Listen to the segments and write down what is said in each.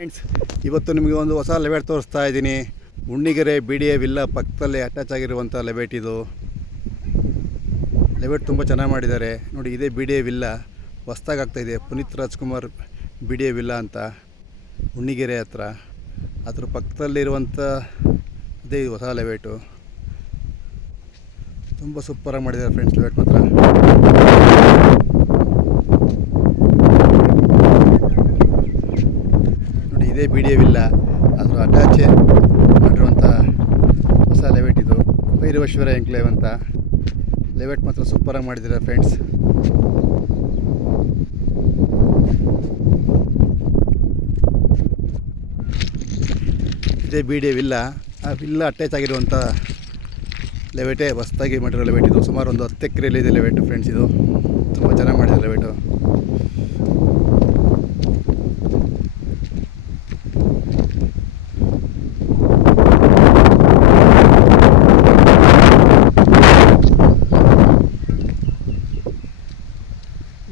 Friends, ಇವತ್ತು ನಿಮಗೆ ಒಂದು ಹೊಸ ಲೆವೇಟ್ ತೋರಿಸ್ತಾ ಇದ್ದೀನಿ. ಉಣ್ಣಿಗೆರೆ BDA ವಿಲ್ಲಾ ಪಕ್ಕದಲ್ಲೇ ಅಟ್ಯಾಚ್ ಆಗಿರುವಂಥ ಲೆವೇಟ್ ಇದು. ಲೆವೇಟ್ ತುಂಬ ಚೆನ್ನಾಗಿ ಮಾಡಿದ್ದಾರೆ ನೋಡಿ. ಇದೇ BDA ವಿಲ್ಲಾ ಹೊಸ್ದಾಗಿ ಆಗ್ತಾಯಿದೆ. ಪುನೀತ್ ರಾಜ್ಕುಮಾರ್ BDA ವಿಲ್ಲಾ ಅಂತ ಉಣ್ಣಿಗೆರೆ ಹತ್ರ. ಅದ್ರ ಪಕ್ಕದಲ್ಲಿರುವಂಥ ಇದೇ ಹೊಸ ಲೆವೇಟು. ತುಂಬ ಸೂಪರಾಗಿ ಮಾಡಿದ್ದಾರೆ ಫ್ರೆಂಡ್ಸ್ ಲೆವೇಟ್ ಮಾತ್ರ. ಇದೇ BDA ವಿಲ್ಲಾ ಅದರ ಅಟ್ಯಾಚೆ ಮಾಡಿರುವಂಥ ಹೊಸ ಲೆವೇಟ್ ಇದು. ಭೈರವೇಶ್ವರ ಎನ್ಕ್ಲೇವ್ ಅಂತ ಲೆವೇಟ್ ಮಾತ್ರ ಸೂಪರಾಗಿ ಮಾಡಿದ್ದಾರೆ ಫ್ರೆಂಡ್ಸ್. ಇದೇ BDA ವಿಲ್ಲಾ. ಆ ವಿಲ್ಲಾ ಅಟ್ಯಾಚ್ ಆಗಿರುವಂಥ ಲೆವೇಟೇ ಹೊಸದಾಗಿ ಮಾಡಿರೋ ಲೆವೇಟ್ ಇದು. ಸುಮಾರು ಒಂದು 10 ಎಕರೆಯಲ್ಲಿದೆ ಲೆವೇಟು ಫ್ರೆಂಡ್ಸ್. ಇದು ತುಂಬ ಚೆನ್ನಾಗಿ ಮಾಡಿದ್ದಾರೆ ಲೆವೇಟು.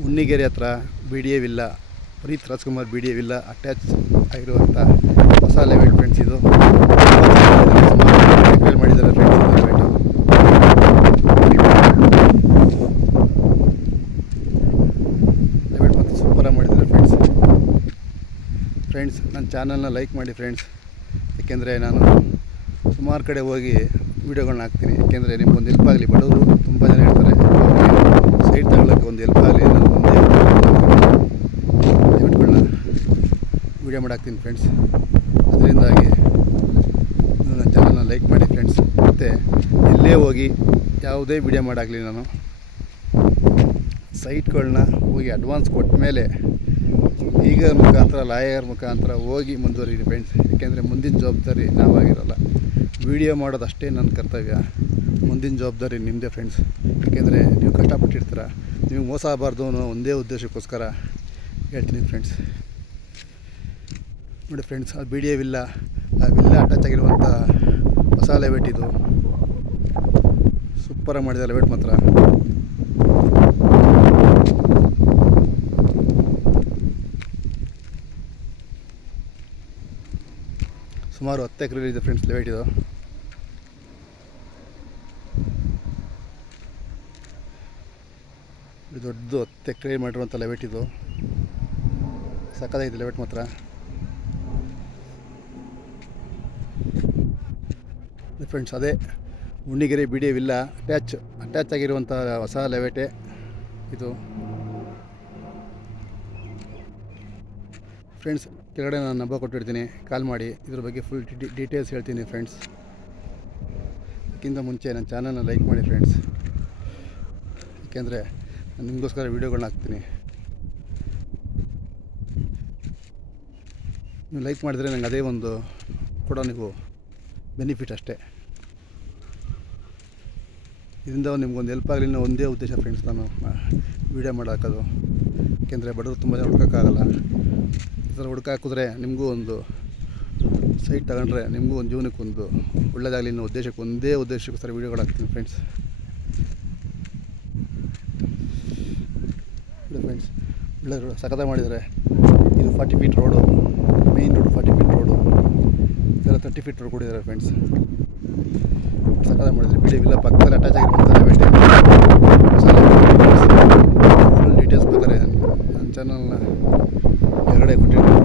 ಉಣ್ಣಿಗೆರೆ ಹತ್ರ BDA villa, Puneeth Rajkumar BDA villa attach ಆಗಿರುವಂಥ ಹೊಸ ಲೆವೇಟ್ ಫ್ರೆಂಡ್ಸ್. ಇದು ಮಾಡಿದ್ದಾರೆ ಫ್ರೆಂಡ್ಸ್. ಲೆವೇಟ್ ಮತ್ತು ಸೂಪರಾಗಿ ಮಾಡಿದ್ದಾರೆ ಫ್ರೆಂಡ್ಸ್. ನನ್ನ ಚಾನಲ್ನ ಲೈಕ್ ಮಾಡಿ ಫ್ರೆಂಡ್ಸ್. ಏಕೆಂದರೆ ನಾನು ಸುಮಾರು ಕಡೆ ಹೋಗಿ ವೀಡಿಯೋಗಳನ್ನ ಹಾಕ್ತೀನಿ. ಏಕೆಂದರೆ ನಿಮ್ಗೊಂದು ಹೆಲ್ಪ್ ಆಗಲಿ. ಬಡವರು ತುಂಬ ಜನ ಹೇಳ್ತಾರೆ, ಸೈಟ್ ತಗೊಳ್ಳೋಕ್ಕೆ ಒಂದು ಹೆಲ್ಪ್ ಆಗಲಿ. ನಾನು ಒಂದೇ ಲೆವೇಟ್ಗಳನ್ನ ವೀಡಿಯೋ ಮಾಡಾಕ್ತೀನಿ ಫ್ರೆಂಡ್ಸ್. ಅದರಿಂದಾಗಿ ನನ್ನ ಚಾನಲ್ನ ಲೈಕ್ ಮಾಡಿ ಫ್ರೆಂಡ್ಸ್. ಮತ್ತು ಎಲ್ಲೇ ಹೋಗಿ ಯಾವುದೇ ವೀಡಿಯೋ ಮಾಡಾಗಲಿ, ನಾನು ಸೈಟ್ಗಳನ್ನ ಹೋಗಿ ಅಡ್ವಾನ್ಸ್ ಕೊಟ್ಟ ಮೇಲೆ ಈಗ ಮುಖಾಂತರ ಲಾಯರ್ ಮುಖಾಂತರ ಹೋಗಿ ಮುಂದುವರಿರಿ ಫ್ರೆಂಡ್ಸ್. ಏಕೆಂದರೆ ಮುಂದಿನ ಜವಾಬ್ದಾರಿ ನಾವಾಗಿರೋಲ್ಲ. ವೀಡಿಯೋ ಮಾಡೋದಷ್ಟೇ ನನ್ನ ಕರ್ತವ್ಯ. ಮುಂದಿನ ಜವಾಬ್ದಾರಿ ನಿಮ್ಮದೇ ಫ್ರೆಂಡ್ಸ್. ಏಕೆಂದರೆ ನೀವು ಕಷ್ಟಪಟ್ಟಿರ್ತೀರ. ನೀವು ಮೋಸ ಆಗಬಾರ್ದು ಅನ್ನೋ ಒಂದೇ ಉದ್ದೇಶಕ್ಕೋಸ್ಕರ ಹೇಳ್ತೀನಿ ಫ್ರೆಂಡ್ಸ್. ನೋಡಿ ಫ್ರೆಂಡ್ಸ್, ಆ BDA ವಿಲ್ಲಾ, ಆ ವಿಲ್ಲಾ ಅಟ್ಯಾಚ್ ಆಗಿರುವಂಥ ಹೊಸ ಲೆವೇಟ್ ಇದು. ಸೂಪರಾಗಿ ಮಾಡಿದ ಲೆವೇಟ್ ಮಾತ್ರ. ಸುಮಾರು 10 ಎಕರೆ ಇದೆ ಫ್ರೆಂಡ್ಸ್ ಲೆವೇಟ್ ಇದು. ದೊಡ್ಡದು 10 ಎಕರೆ ಮಾಡಿರುವಂಥ ಲೆವೇಟ್ ಇದು. ಸಕ್ಕತ್ತಾಗಿದೆ ಲೆವೇಟ್ ಮಾತ್ರ ಫ್ರೆಂಡ್ಸ್. ಅದೇ ಉಣ್ಣಿಗೆರೆ BDA ವಿಲ್ಲಾ ಅಟ್ಯಾಚ್ ಆಗಿರುವಂಥ ಹೊಸ ಲೆವೇಟೇ ಇದು ಫ್ರೆಂಡ್ಸ್. ಕೆಳಗಡೆ ನಾನು ನಂಬರ್ ಕೊಟ್ಟಿರ್ತೀನಿ, ಕಾಲ್ ಮಾಡಿ. ಇದ್ರ ಬಗ್ಗೆ ಫುಲ್ ಡೀಟೇಲ್ಸ್ ಹೇಳ್ತೀನಿ ಫ್ರೆಂಡ್ಸ್. ಅದಕ್ಕಿಂತ ಮುಂಚೆ ನನ್ನ ಚಾನಲ್ನ ಲೈಕ್ ಮಾಡಿ ಫ್ರೆಂಡ್ಸ್. ಏಕೆಂದರೆ ನಾನು ನಿಮಗೋಸ್ಕರ ವೀಡಿಯೋಗಳನ್ನ ಹಾಕ್ತೀನಿ. ನೀವು ಲೈಕ್ ಮಾಡಿದರೆ ನಂಗೆ ಅದೇ ಒಂದು ಕೂಡ ನೀವು ಬೆನಿಫಿಟ್ ಅಷ್ಟೇ. ಇದರಿಂದ ನಿಮ್ಗೊಂದು ಹೆಲ್ಪ್ ಆಗಲಿ ಅನ್ನೋ ಒಂದೇ ಉದ್ದೇಶ ಫ್ರೆಂಡ್ಸ್ ನಾನು ವೀಡಿಯೋ ಮಾಡೋದು. ಏಕೆಂದರೆ ಬಡವರು ತುಂಬ ಜನ ಹುಡ್ಕೋಕ್ಕಾಗಲ್ಲ. ಈ ಥರ ಹುಡ್ಕಾಕಿದ್ರೆ ನಿಮಗೂ ಒಂದು ಸೈಟ್ ತಗೊಂಡ್ರೆ ನಿಮಗೂ ಒಂದು ಜೀವನಕ್ಕೆ ಒಂದು ಒಳ್ಳೆಯದಾಗಲಿ ಅನ್ನೋ ಉದ್ದೇಶಕ್ಕೆ ಒಂದೇ ಉದ್ದೇಶಕ್ಕೋಸ್ಕರ ವೀಡಿಯೋಗಳು ಹಾಕ್ತೀನಿ ಫ್ರೆಂಡ್ಸ್. ಫ್ರೆಂಡ್ಸ್ ಒಳ್ಳೆ ರೋಡ್ ಸಖತ್ತಾಗಿ ಮಾಡಿದ್ದಾರೆ. ಇದು 40 feet road, main road 40 feet road. ಇದೆಲ್ಲ 30 ಫೀಟ್ ರೋಡ್ ಕೊಟ್ಟಿದ್ದಾರೆ ಫ್ರೆಂಡ್ಸ್. ಸಖತ್ತಾಗಿ ಮಾಡಿದ್ದಾರೆ. BDA ವಿಲ್ಲಾ ಪಕ್ಕದಲ್ಲಿ ಅಟ್ಯಾಚ್ ಆಗಿರುವಂಥ ಲೆವೇಟ್. ಫುಲ್ ಡೀಟೇಲ್ಸ್ ಬೇಕಾದ್ರೆ ನನ್ನ ಚಾನಲ್ನ ಕೆಳಗಡೆ ಕೊಟ್ಟಿರ್ತೀನಿ.